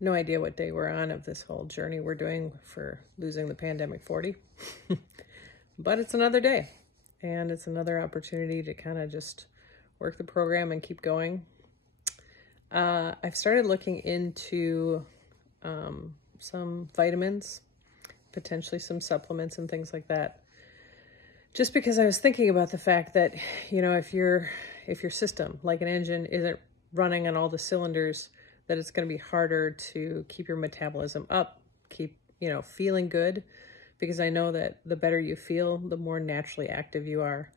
no idea what day we're on of this whole journey we're doing for losing the pandemic 40. But it's another day, and it's another opportunity to kind of just work the program and keep going. I've started looking into some vitamins, potentially some supplements and things like that. Just because I was thinking about the fact that, you know, if your system, like an engine, isn't running on all the cylinders, that it's going to be harder to keep your metabolism up, keep, you know, feeling good, because I know that the better you feel, the more naturally active you are.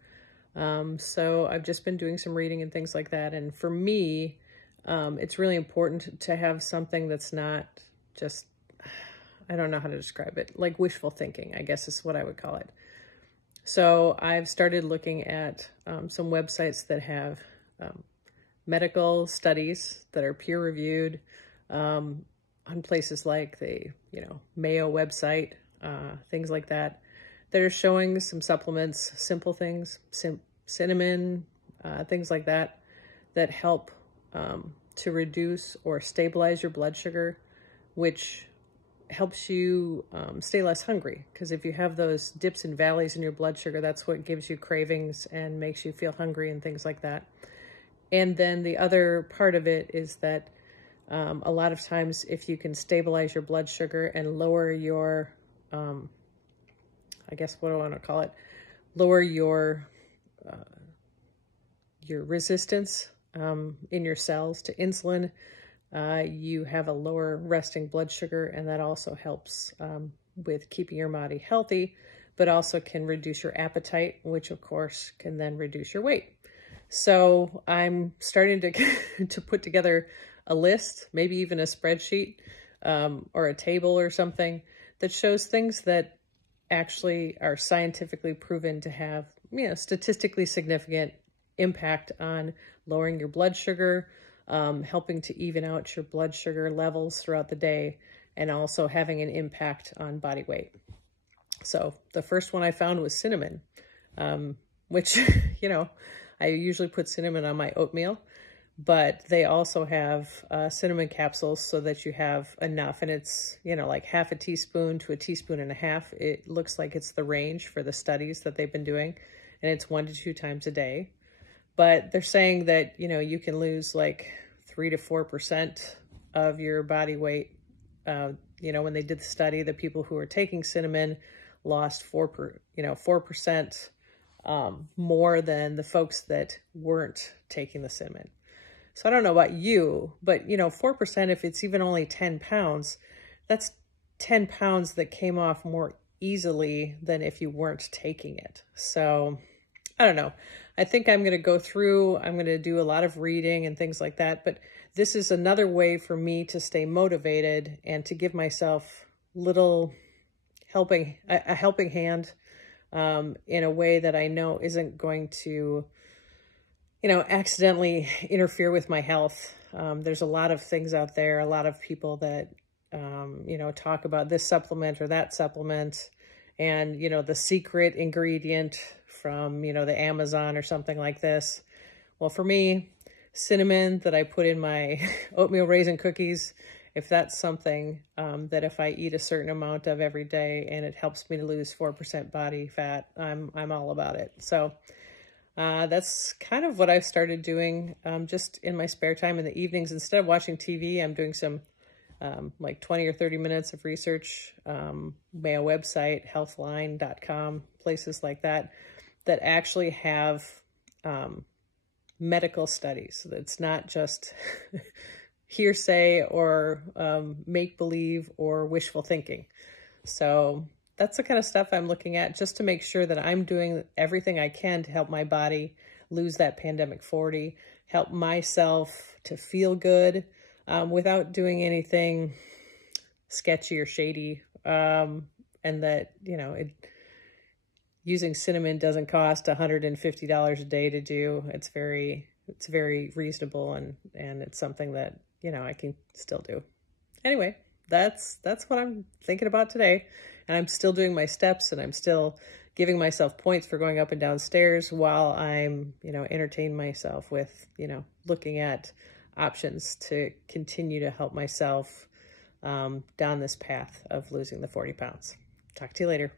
So I've just been doing some reading and things like that. And for me, it's really important to have something that's not just, I don't know how to describe it, like wishful thinking, I guess is what I would call it. So I've started looking at some websites that have medical studies that are peer reviewed on places like the, you know, Mayo website, things like that, that are showing some supplements, simple things, cinnamon, things like that, that help to reduce or stabilize your blood sugar, which helps you stay less hungry. Because if you have those dips and valleys in your blood sugar, that's what gives you cravings and makes you feel hungry and things like that. And then the other part of it is that a lot of times if you can stabilize your blood sugar and lower your, I guess what do I want to call it, lower your resistance in your cells to insulin, you have a lower resting blood sugar, and that also helps with keeping your body healthy, but also can reduce your appetite, which of course can then reduce your weight. So I'm starting to put together a list, maybe even a spreadsheet or a table or something that shows things that actually are scientifically proven to have, you know, statistically significant impact on lowering your blood sugar, helping to even out your blood sugar levels throughout the day, and also having an impact on body weight. So the first one I found was cinnamon, which, you know, I usually put cinnamon on my oatmeal, but they also have cinnamon capsules so that you have enough, and it's, you know, like half a teaspoon to a teaspoon and a half. It looks like it's the range for the studies that they've been doing, and it's 1 to 2 times a day. But they're saying that, you know, you can lose like 3 to 4% of your body weight. You know, when they did the study, the people who were taking cinnamon lost 4% more than the folks that weren't taking the cinnamon. So I don't know about you, but, you know, 4%, if it's even only 10 pounds, that's 10 pounds that came off more easily than if you weren't taking it. So I don't know. I think I'm going to go through, I'm going to do a lot of reading and things like that, but this is another way for me to stay motivated and to give myself a helping hand in a way that I know isn't going to, you know, accidentally interfere with my health. There's a lot of things out there, a lot of people that, you know, talk about this supplement or that supplement, and, you know, the secret ingredient from, you know, the Amazon or something like this. Well, for me, cinnamon that I put in my oatmeal raisin cookies, if that's something that if I eat a certain amount of every day and it helps me to lose 4% body fat, I'm all about it. So that's kind of what I've started doing just in my spare time in the evenings. Instead of watching TV, I'm doing some like 20 or 30 minutes of research, Mayo website, healthline.com, places like that, that actually have medical studies. It's not just hearsay or make-believe or wishful thinking. So that's the kind of stuff I'm looking at, just to make sure that I'm doing everything I can to help my body lose that pandemic 40, help myself to feel good without doing anything sketchy or shady. And that, you know, using cinnamon doesn't cost $150 a day to do. It's very reasonable, and it's something that, you know, I can still do. Anyway, that's what I'm thinking about today. And I'm still doing my steps, and I'm still giving myself points for going up and down stairs while I'm, you know, entertaining myself with, you know, looking at options to continue to help myself down this path of losing the 40 pounds. Talk to you later.